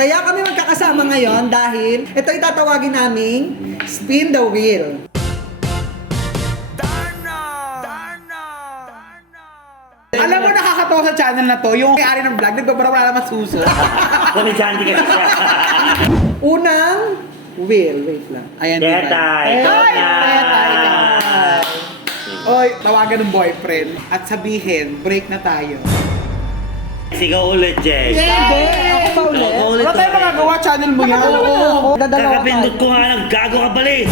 Kaya kami magkakasama ngayon dahil ito itatawagin naming Spin the Wheel. Alam mo, nakakatawa sa channel na to, yung may-ari ng vlog, nagbabara wala naman suso. Komedyante kasi siya. Unang wheel, wait lang. Ayan, Tetay, ikaw na. Oy, tawagan ng boyfriend at sabihin, break na tayo. Sigaw ulit, Jay. Hindi, ako pa ulit. Ako ulit. Wala tayo magagawa, channel mo yan. Oo, dadalawa Kakapindot tayo. ko nga lang, gago ka balis.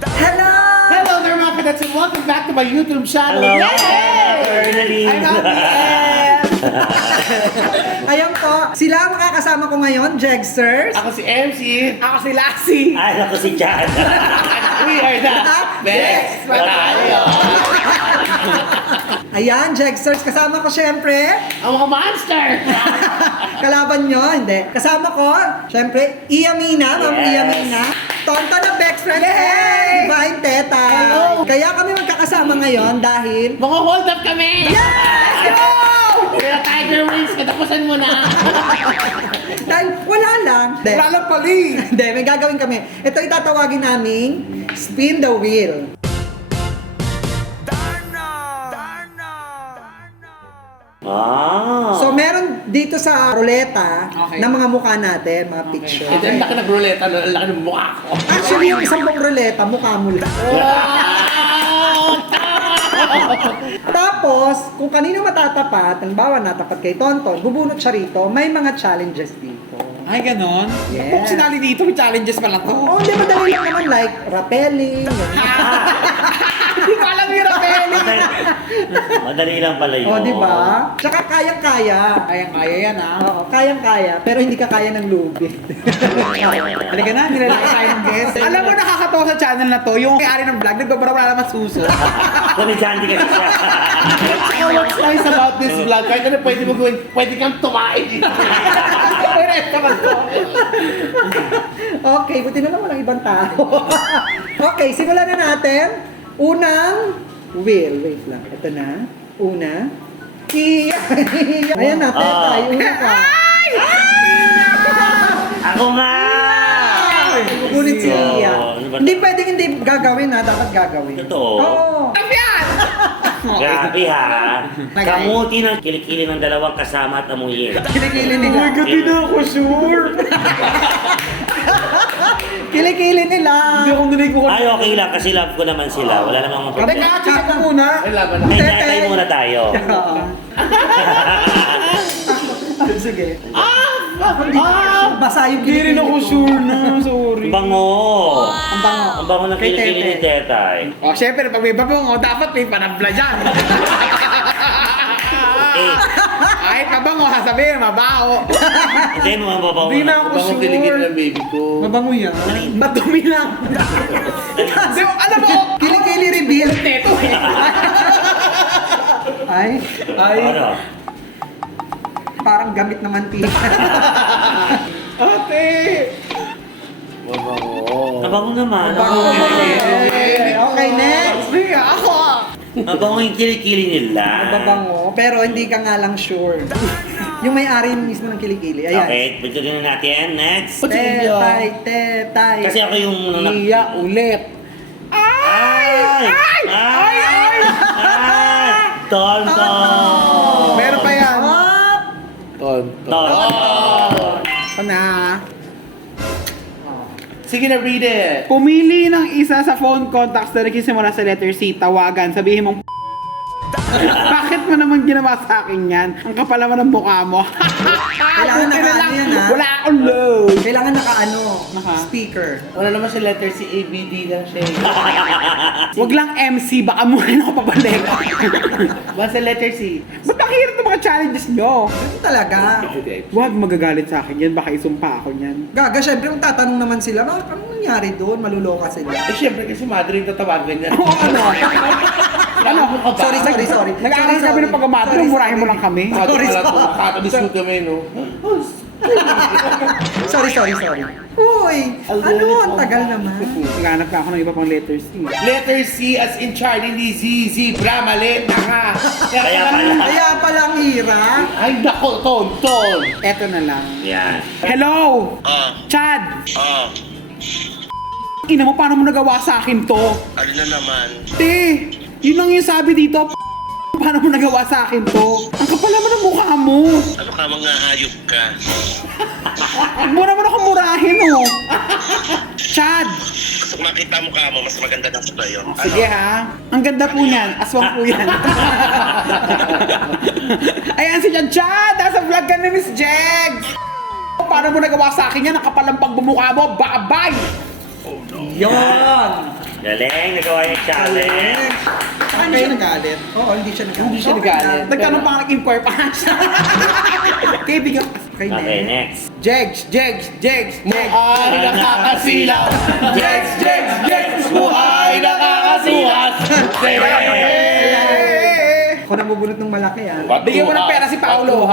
Hello! Hello there mga kadats and welcome back to my YouTube channel. Hello, Yay! I'm Happy Ed! Ayan po, sila ang makakasama ko ngayon, Jegsters. Ako si MC. Ako si Lassie. Ay, ako si Chan. We are the best tayo. Ayan, Jegsters, kasama ko syempre. Ang mga monster. Kalaban nyo, hindi. Kasama ko, syempre, Iyamina, Ma'am Yes. Iyamina. Tonto na best friend Yay! and Divine Teta. Hello! Kaya kami magkakasama ngayon dahil... Mga hold up kami. Let's go! Kaya Tiger Wings, katapusan mo na. Dahil wala lang. Hindi. Wala lang pali. Hindi, may gagawin kami. Ito itatawagin naming Spin the Wheel. Ah. So meron dito sa ruleta Okay. ng mga mukha natin, mga picture. Ito yung laki ng ruleta, ang laki ng mukha ko. Actually, yung isang pang ruleta, mukha mo lang. Tapos, kung kanino matatapat, halimbawa natapat kay Tonton, bubunot siya rito, may mga challenges dito. Ay, ganon? Yeah. Kung sinali dito, may challenges pala to. Oo, hindi, madali lang naman, like rappelling, ganyan. Hindi ko alam yung rappelling. Madali lang pala yun. O, di ba? Tsaka kayang-kaya. Kaya yan ah. Oo, kayang-kaya, pero hindi ka kaya ng lubi. Halika na, nilalaki tayo ng guest. Alam mo, nakakatawa sa channel na to, yung may-ari ng vlog, nagbabara wala naman suso. Komedyante kasi siya. Oh, what's nice about this vlog? Kahit ano pwede mo gawin, pwede kang tumain. Okay, buti na lang walang ibang tao. Okay, simulan na natin. Unang wheel. Wait lang. Ito na. Una. Ayan na, tayo. Una ka. Ako nga! Ngunit si Iya. Ano ba? Hindi pwedeng hindi gagawin ha. Dapat gagawin. Totoo? Oo. Grabe ha. Kamuti ng kilikili ng dalawang kasama at amuyin. Kilikili nila. Gabi na ako sure. Kilikili nila. Hindi ako narinig mo. Ay, okay lang kasi love ko naman sila. Wala namang Teka, problema. check ko muna. Ay, laban na. May tatay muna tayo. Oo. Sige. Basa yung Hindi rin ako sure na. Sorry. Ang bango. Ang bango. Ang bango ng Kay kilikili ni Tete. Tetay. O, syempre, pag may babango, dapat may panabla dyan. Eh, Ay, pabango, sasabihin, mabaho. hindi mo mababaw Hindi na na. ako Bangong kiligin sure. ng baby ko. Mabango yan. Madumi lang. Kasi, alam mo, Kilikili reveal. teto eh. Ay. Ay. Ano? Parang gamit na mantika. Ate. Mabango. Ang bango naman. Okay, next. Hindi, ako. Ang bango yung kilikili nila. Mababango, pero hindi ka nga lang sure. Yung may-ari mismo ng kilikili. Ayan. Okay, bigyan na natin. Next. Tetay, tetay. Kasi ako yung... Iya ulit. Ay! Ay! Ay! Ay! Tonto! Meron pa yan. Up! Tonto. Ito na. Sige na, read it. Pumili ng isa sa phone contacts na nagsisimula sa letter C, tawagan, sabihin mong bakit mo naman ginawa sa akin yan? Ang kapal naman ng mukha mo. Kailangan Buti na naka-ano lang, yan, ha? wala akong load. Kailangan naka-ano, Naka? speaker. Wala naman siya letter C, A, B, D lang siya. Wag lang MC, baka muna ako pabalik. Basta letter C. Ba't nakihirap ng mga challenges nyo? Ito talaga. Okay. Wag magagalit sa akin yan, baka isumpa ako yan. Gaga, syempre kung tatanong naman sila, bakit anong nangyari doon? Maluloka sila. Eh, syempre kasi madre yung tatawagan niya. Oo, ano? Ano? Sorry. Nag-aaral kami ng pag-amatro, murahin mo lang kami. Sorry, Sorry, sorry. sorry. Kakadisco kami, no? Oh, Sorry. Uy! Ano? Ang tagal naman. Naghanap ka ako ng iba pang letters C. Letter C as in Charlie, hindi Z, zebra, mali, tanga. Kaya pala. Kaya palang hirap. Ay, nako, ton. Eto na lang. Yan. Hello! Chad! Ina mo, paano mo nagawa sa akin to? Ano na naman? Te! Yun lang yung sabi dito. Paano mo nagawa sa akin to? Ang kapal naman ng mukha mo. Ano ka, mga hayop ka? Huwag mo naman ako murahin, oh. Chad! Gusto ko makita mo ka mo, mas maganda na sa tayo. Sige ha. Ang ganda po niyan. Aswang po yan. Ayan si Chad! Nasa vlog ka ni Miss Jegs! Paano mo nagawa sa akin yan? Ang kapal ng pagbumukha mo. Babay! Yon! Galing, nagawa yung challenge. Hindi siya nagalit. Oo, hindi siya nagalit. Hindi siya nagalit. Nagtanong pa nga nag-inquire pa siya. Kaibigan. Okay, next. Jegs! Ay, nakakasilaw. Jegs, buhay, nakakasilas. Ako namubunot ng malaki ah. Bigyan mo ng pera si Paolo.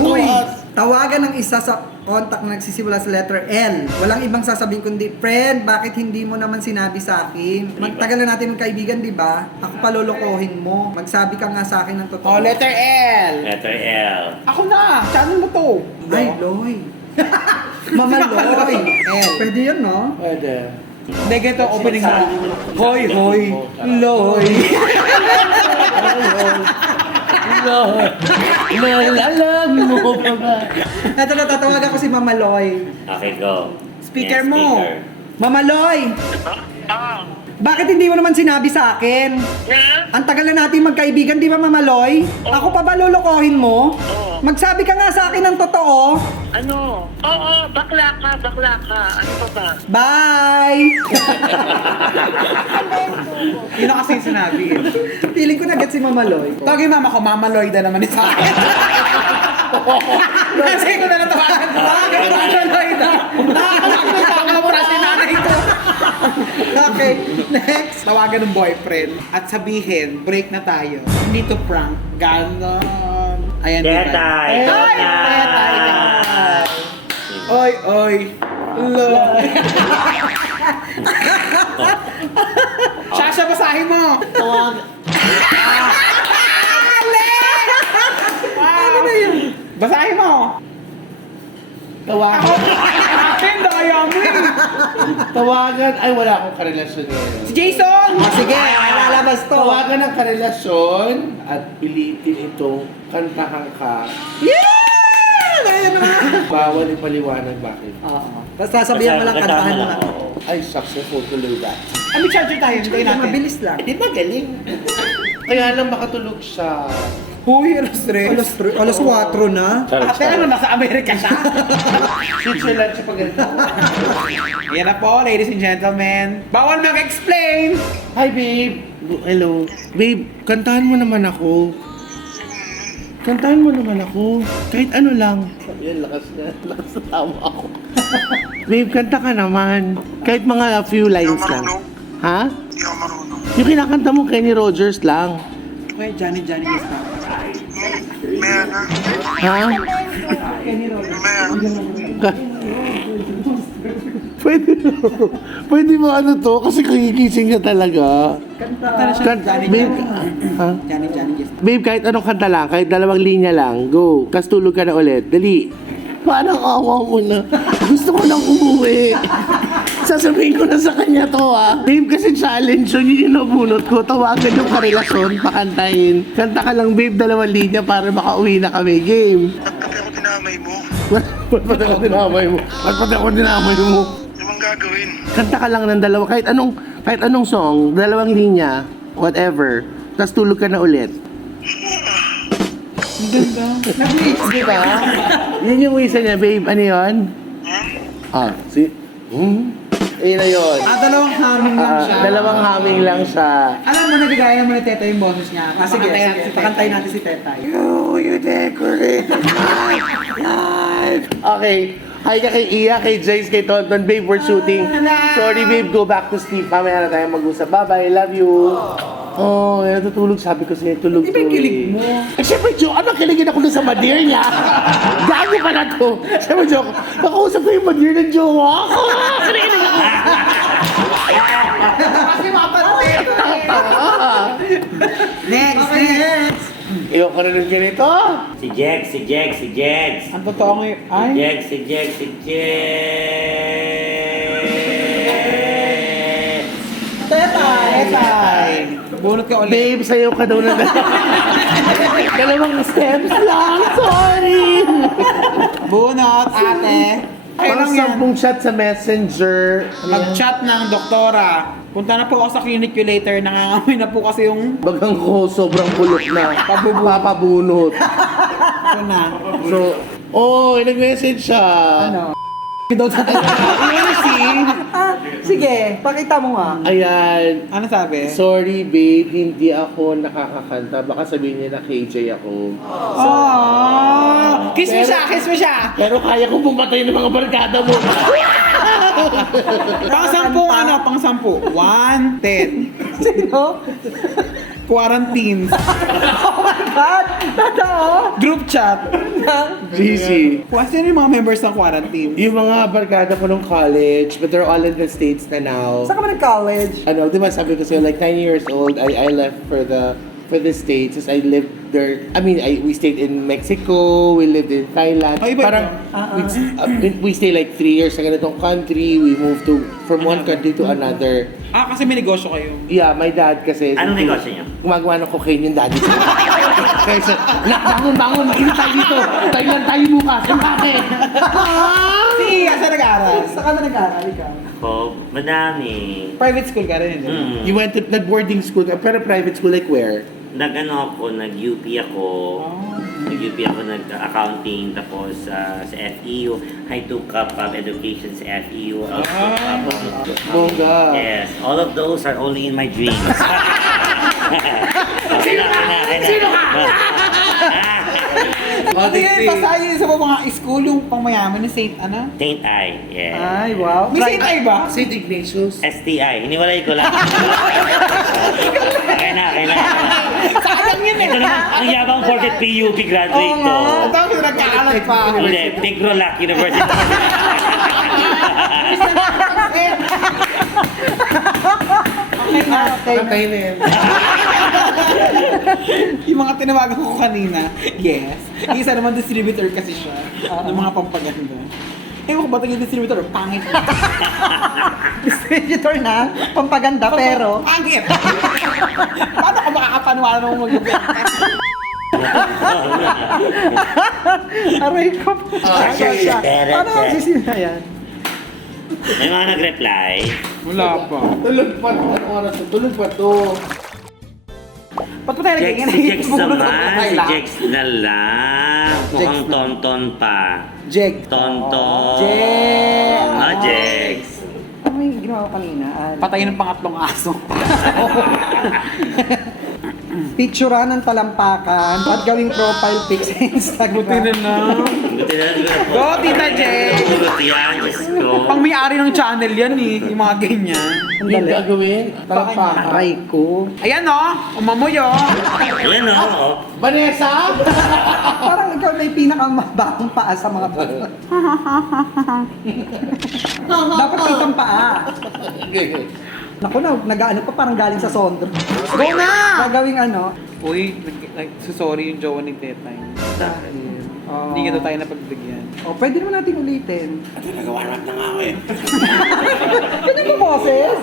Uy! Tawagan ng isa sa contact na nagsisimula sa letter L. Walang ibang sasabihin kundi, friend, bakit hindi mo naman sinabi sa akin? Magtagal na natin magkaibigan, di ba? Ako palolokohin mo. Magsabi ka nga sa akin ng totoo. Oh, letter L. Letter L. Ako na. Channel mo to. Ay, Loy. Mama Loy. L. Pwede yun, no? Pwede. Hindi, ganito, opening mo. Hoy, Loy. Nalalam mo ba ba? Ito na, tatawagan ko si Mama Loy. Okay, go. Speaker Yes, mo. speaker. Mama Loy! Bakit hindi mo naman sinabi sa akin? Ang tagal na natin magkaibigan, di ba Mama Loy? Ako pa ba lolokohin mo? Magsabi ka nga sa akin ng totoo. Ano? Oo, bakla ka. Ano pa ba? Bye! Yun ang kasi sinabi. Feeling ko nagat si Mama Loy. Tawagin mama ko, Mama Lloyda naman sa akin. Kasi ko na natawagan. Bakit Mama Lloyda? Nakakasama mo na si nanay ko. Okay, next. Tawagan ng boyfriend at sabihin, break na tayo. Hindi to prank. Ganon. Ayan, di ba? Tetay. Ay, tetay ka. Oy. Loy. Shasha, basahin mo. Ano na yun? Basahin mo. Tawagan, ay wala akong karelasyon ngayon. Si Jason! Sige, lalabas to. Tawagan ng karelasyon at pilitin itong kantahan ka. Yeah! Ayan na. Bawal ipaliwanag bakit. Oo. Basta sabihan mo lang, kantahan mo lang. Ay, successful tuloy that. May charger tayo. Hintayin natin. Mabilis lang. Di ba galing? Kaya lang makatulog siya. Huy, alas 3. Alas 4 na. Ate, ano, nasa Amerika siya? Switzerland siya pag ganito. Yan na po, ladies and gentlemen. Bawal mag-explain! Hi, babe. Hello. Babe, kantahan mo naman ako. Kantahan mo naman ako. Kahit ano lang. Sabi yan, lakas na. Lakas na tama ako. Babe, kanta ka naman. Kahit mga few lines lang. Ha? Hindi ako marunong. Yung kinakanta mo, Kenny Rogers lang. Okay, Johnny, yes na. Maya na. Ha? Maya. Pwede mo ano to? Kasi kagigising niya talaga. Johnny, Babe, ha? Johnny, yes na. Babe, kahit anong kanta lang, kahit 2 linya lang, go. Tapos tulog ka na ulit. Dali. Parang awa mo na. Gusto ko lang umuwi. Sasabihin ko na sa kanya to Babe, kasi challenge yun yung nabunot ko. Tawagan yung karelasyon, pakantahin. Kanta ka lang, babe, 2 linya para makauwi na kami. Game. Ba't pati ako dinamay mo? Ba't pati ako dinamay mo? Ba't pati ako dinamay mo? Ano bang gagawin? Kanta ka lang ng 2, kahit anong song, 2 linya, whatever. Tapos tulog ka na ulit. Nag-mix, di ba? Yun yung wisa niya, babe. Ano yun? Si... Ayun na yun. Dalawang humming lang siya. 2 humming lang siya. Alam mo, nagagaya naman ni Teta yung boses niya. Sige, Pakantay natin sige. si Teta. Pakantay natin si Tetay. You decorate my life. Okay. Hi ka kay Iya, kay Jace, kay Tonton. Babe, we're shooting. Sorry, babe. Go back to sleep. Mamaya na tayo mag-usap. Bye-bye. Love you. Oo, natutulog. Sabi ko sa'yo, tulog Di ba yung to kilig eh. mo? Eh, syempre, joke. Ano, kiligin ako dun sa madir niya. Gago pa na to. Syempre, joke. Nakausap ko yung madir ng jowa ako. Kiligin ako. Kasi mapansin. Next, next. Ayoko na ng ganito. Si Jex. Ang totoo ngayon, ay, Si Jex. etay. Bunot ka ulit. Babe, sayo ka daw na dalawang steps lang. Sorry. Bunot, ate. Pang Kailan yan? 10 shot sa messenger. Mag-chat ng doktora. Punta na po ako sa clinic you later. Nangangamoy na po kasi yung Bagang ko, sobrang bulok na. Papabunot. ito na. So, nag-message siya. Ano? Daw tatay. Sige, pakita mo nga. Ayan. Ano sabi? Sorry babe, hindi ako nakakakanta. Baka sabihin niya na KJ ako. Oh, kiss mo siya. Pero kaya kong pumatay ng mga barkada mo. Pang 10 Wanted. Sino? Quarantines. Oh my God! Totoo? Group chat. GC. Sino yung mga members ng quarantine? Yung mga barkada ko nung college, but they're all in the States na now. Saan ka ba nag-college? Ano, di ba sabi ko sa'yo, like 9 years old, I left for the States. As I lived there, we stayed in Mexico, we lived in Thailand. Oh, iba-iba. Parang, we stayed like 3 years sa ganitong country, we moved from one country to another. Kasi may negosyo kayo. Yeah, my dad kasi... Anong negosyo niyo? Gumagawa ng cocaine yung daddy ko. Kaya siya, bangon, mainit tayo dito. Thailand tayo bukas. Ang bakit? Si Iya, saan nag-aaral? Saan ka na nag-aaral ikaw? Po, madami. Private school ka rin, hindi? You went to nag-boarding school ka, pero private school like where? Nag-UP ako. Nag-UP ako, nag-accounting, tapos sa FEU. I took up education sa FEU. Bongga. Yes, all of those are only in my dreams. Sino ka? Hindi, pasayo sa mga school, yung pangmayaman ni Saint, ano? Saint I, yes. Ay, wow. May Saint I ba? St. Ignatius. STI, hiniwalay ko lang. Okay na. Sayang yun eh. Ito naman, ang yabang porket PUP graduate to. Ito ako nagkaalat pa. Hindi, Tigrolac University. Patay na yan. Yung mga tinawagan ko kanina, yes. Yung isa naman distributor kasi siya ng mga pampaganda. Ewan ko ba yung distributor? Pangit. Distributor na, pampaganda, pero... Pangit! Paano ka makakapaniwala nung mag-ibenta? Aray ko. Siya. Paano ang sisinayan? May mga nag-reply. Wala pa. Tulog pa. Anong oras to? Tulog pa to. Ba't pa tayo nagiging Si Jex naman, si Jex na lang. Mukhang Jex na. tonton pa. Jeg. Tonton. Jex. Jex. Ano yung ginawa ko kanina? Patayin ng pangatlong aso. Picturean ng talampakan at gawing profile pic sa Instagram. Buti na lang. Buti na lang. Go, Tita Jex! Buti yan, Diyos ko. Pang may-ari ng channel yan eh, yung mga ganyan. Ang Yung dali. gagawin? Talampakan. Aray ko. Ayan o, umamoy o. Ayan o. Vanessa? Parang ikaw na yung pinakamabakong paa sa mga bata. Dapat kitang paa. Naku na, nag-ano pa parang galing sa Sondro. Go na! Gagawing ano? Uy, sorry yung jowa ni Tetay. Oh. Hindi ka tayo napagbigyan. Oh, pwede naman natin ulitin. Nagawarap na nga ako eh. Ganyan mo boses?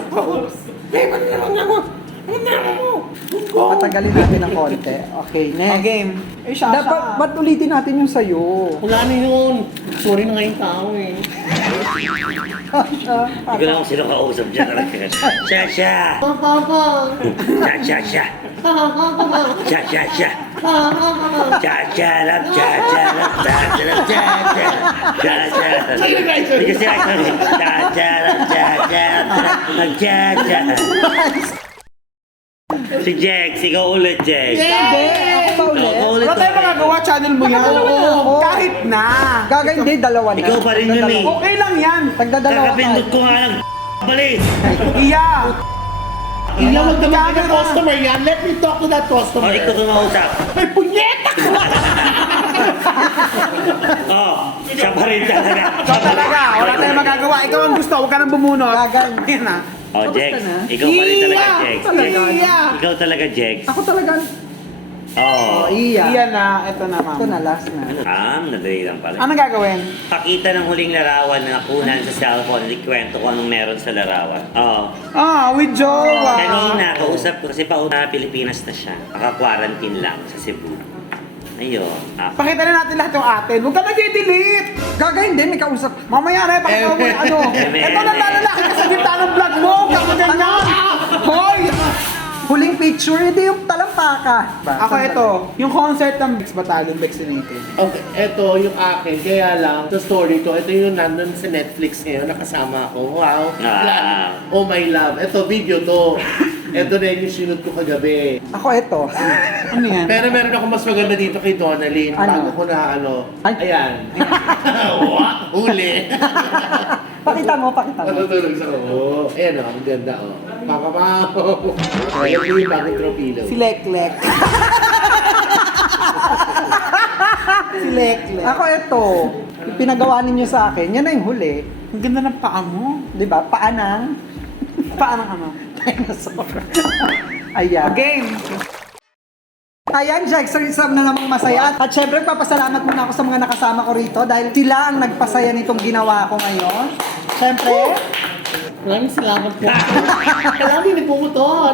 Patagalin natin ng konti. Okay, next. Game. Eh, siya. Dapat, ba't ulitin natin yung sayo? Wala na yun. Sorry na ngayong tao eh. Hindi ko lang kung sino kausap dyan talaga. Siya. Papa! Siya. Si Jex, ikaw ulit, Jex. Hindi, ako pa ulit. Ako ulit. Wala tayo magagawa, channel mo yan. Oo. Kahit na. Gagawin, hindi, dalawa na. Ikaw pa rin yun eh. Okay lang yan. Tagdadalawa Kakapindot ko nga lang. Balis. Iya. Iya, wag naman ka customer yan. Let me talk to that O, customer. ikaw tumausap. Ay, punyeta! Siya pa rin talaga. Ikaw talaga, wala tayong magagawa. Ikaw ang gusto, huwag ka nang bumunot. Gagal. Yan na. Oh, Jex. Kamusta na? Ikaw pa rin talaga, Iya! Jex. Iya! Ikaw talaga, Jex. Ako talaga. Oo. Iya. Iya na, ito na Ito na, ma'am. last na. Nadali lang pala. Anong gagawin? Pakita ng huling larawan na nakunan sa cellphone. Ikwento ko anong meron sa larawan. Oo. With jowa. Kanina, kausap ko kasi pauna Pilipinas na siya. Naka-quarantine lang sa Cebu. Ayun. Pakita na natin lahat yung atin. Huwag ka nag-delete! Gagawin din, may kausap. Mamaya na, pakita mo yung ano. Ito na lalaki ka sa gitna ng vlog mo. Kako ganyan. Hoy! Huling picture, hindi yung talampaka. Ako ito, yung concert ng Bex Batalyon, Vaccinated. Okay, ito yung akin. Kaya lang, sa story to, ito yung nandun sa Netflix ngayon, nakasama ako. Wow. Oh my love. Ito, video to. Ito rin yung sinunod ko kagabi. Ako ito. Ano yan? Pero meron ako mas maganda dito kay Donalyn. Ano? Bago ko na Ay. Ayan. Wow, huli. Pakita mo, pakita mo. Natutulog sa ko. Ayan o, ang ganda o. Papapaw. Ayan yung bagong tropilo. Si Leklek. Si Leklek. Ako ito. Yung pinagawa ninyo sa akin, yan na yung huli. Ang ganda ng paa mo. Di ba? Paanang Paa ng ano? dinosaur. Ayan. Game. Ayan, Jax, isa na namang masaya. At syempre, papasalamat muna ako sa mga nakasama ko rito dahil sila ang nagpasaya nitong ginawa ko ngayon. Syempre, Maraming salamat po. Maraming nagpuputon.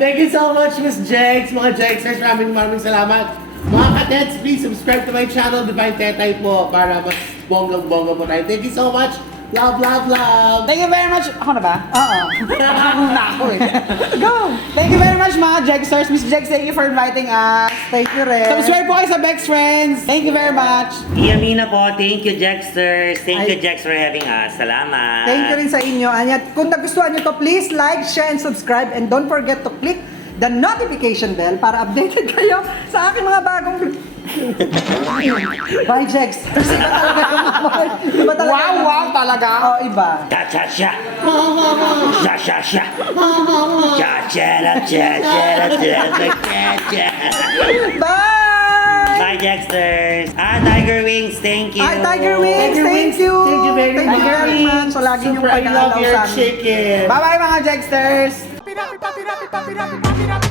Thank you so much, Miss Jex. Mga Jexers, maraming salamat. Mga katets, please subscribe to my channel, Divine Tetay po, para mas bonggang-bongga po tayo. Thank you so much. Love, love, love. Thank you very much. Ako na ba? oo. Muna ako eh. Go! Thank you very much mga Jexsters. Miss Jex, thank you for inviting us. Thank you, Ren. Subscribe po kayo sa Bex Friends. Thank you very much. Iyamina po. Thank you, Jexsters. Thank Ay. you, Jex, for having us. Salamat. Thank you rin sa inyo. At kung nagustuhan nyo to, please like, share, and subscribe. And don't forget to click the notification bell para updated kayo sa aking mga bagong Bye, Jex. Iba talaga. Wow, wow talaga. Oh, iba. Cha-cha-cha. Cha-cha-cha. Cha-cha-cha. Cha-cha-cha. Bye! Bye, Jexters. Tiger Wings, thank you. Ay, Tiger Wings, thank you. Thank you very much. So, lagi niyong Super, I love pag-aalaw your sa amin. chicken. Bye-bye mga Jexsters. Papi, papi, papi, papi, papi, papi, papi,